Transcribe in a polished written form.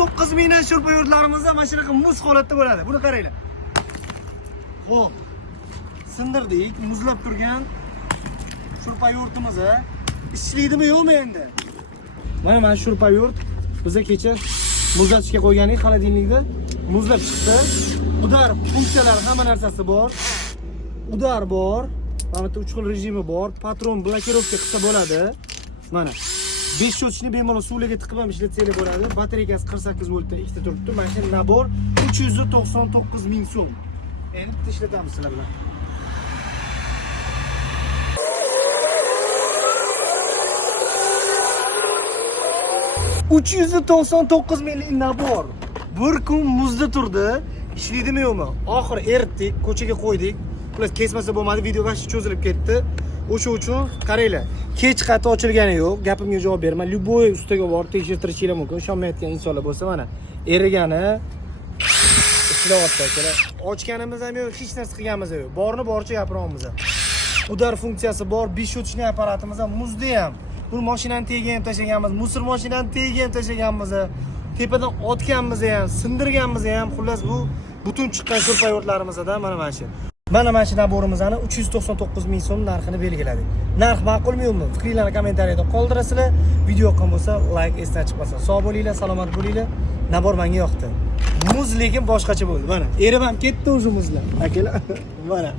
399 mingdan sho'rpa yurtlarimizda mana shunaqa muz holatda bo'ladi. Buni qaranglar. Xo'p. Sindirdik, muzlab turgan sho'rpa yurtimizni ishlaydimi yo'qmi endi? Mana sho'rpa yurt biza kecha muzlatishga qo'yganik xolodilnikda muzlab chiqdi. Udar funksiyalari hamma narsasi bor. Udar bor. Mana bu 3 xil rejimi bor. Patron blokirovka qilsa bo'ladi. Mana 5 shotchni bemalol suvlarga tiqib ham ishlatsangiz bo'ladi. Batareykasi 48 voltda ikkita turibdi. Mana shu nabor 399 ming so'm. Endi bitta ishlatamiz sizlar bilan. $399 minglik nabor. Bir kun muzda turdi. Ishlaydimi yo'qmi? Oxiri eritdik, ko'chaga qo'ydik. Plus kesmasa bo'lmadi, video vaqti cho'zilib ketdi. O'sha uchun qaranglar. Kech qati ochilgani yo'q. Gapimga javob berma. Любой ustaga borib tekshirtirishinglar mumkin. Ishonmayotgan insonlar bo'lsa mana erigani ishlayapti akalar. Ochganimiz ham yo'q, hech narsa qilganimiz yo'q. Borni boricha gapiramiz. Udar funksiyasi bor, 5 shotchli apparatimiz ham muzda ham. Bu mashinani tagiga ham tashlaganmiz, musor mashinani tagiga ham tashlaganmiz. Tepadan otganmiz ham, sindirganmiz ham. Xullas bu butun chiqqan sho'rpa yurtlarimizda mana shu. Mana shu naborimizni 399 ming so'm narxini belgiladik. Narx ma'qulmi yo'qmi? Fikringizni kommentariyada qoldirasizlar. Video yoqqan bo'lsa like esdan chiqmasin. Sog' bo'linglar, salomat bo'linglar. Nabor menga yoqdi. Muz lekin boshqacha bo'ldi. Mana erib ham ketdi o'zi muzlar. Akalar. Mana